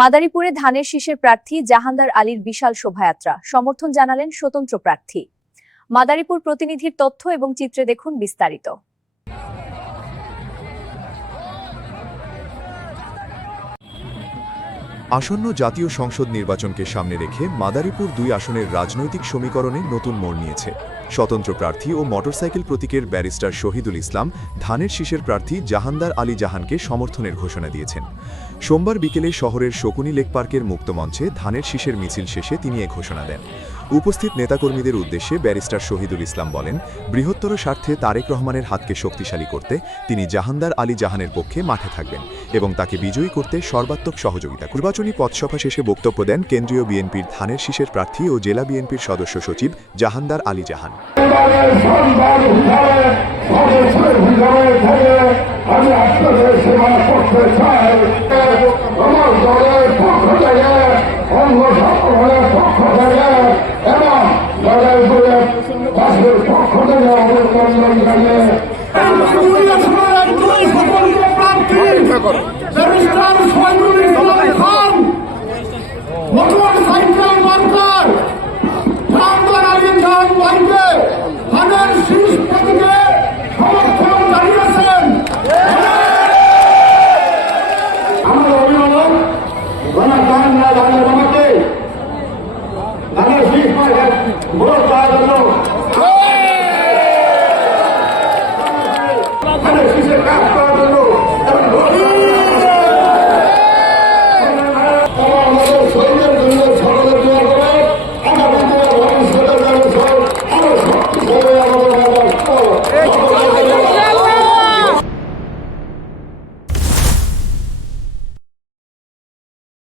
মাদারীপুরে ধানের শীষের প্রার্থী জাহানদার আলীর বিশাল শোভাযাত্রা, সমর্থন জানালেন স্বতন্ত্র প্রার্থী। মাদারীপুর প্রতিনিধির তথ্য এবং চিত্রে দেখুন বিস্তারিত। আসন্ন জাতীয় সংসদ নির্বাচনকে সামনে রেখে মাদারীপুর 2 আসনের রাজনৈতিক সমীকরণে নতুন মোড় নিয়েছে। স্বতন্ত্র প্রার্থী ও মোটরসাইকেল প্রতীকের ব্যারিস্টার শহীদুল ইসলাম ধানের শীষের প্রার্থী জাহানদার আলী জাহানকে সমর্থনের ঘোষণা দিয়েছেন। সোমবার বিকেলে শহরের শকুনি লেক পার্কের মুক্তমঞ্চে ধানের শীষের মিছিল শেষে তিনি এ ঘোষণা দেন। উপস্থিত নেতাকর্মীদের উদ্দেশ্যে ব্যারিস্টার শহীদুল ইসলাম বলেন, বৃহত্তর স্বার্থে তারেক রহমানের হাতকে শক্তিশালী করতে তিনি জাহানদার আলী জাহানের পক্ষে মাঠে থাকবেন এবং তাকে বিজয়ী করতে সর্বাত্মক সহযোগিতা। নির্বাচনী পথসভা শেষে বক্তব্য দেন কেন্দ্রীয় বিএনপির ধানের শীষের প্রার্থী ও জেলা বিএনপির সদস্য সচিব জাহানদার আলী জাহান। আমি আপনাদের সেবা করতে চাই। আমার দলের পক্ষ থেকে, অঙ্গ সংগঠনের পক্ষ থেকে এবং মাদারীপুরের বাসের পক্ষ থেকে অভিনন্দন জানিয়ে প্রার্থী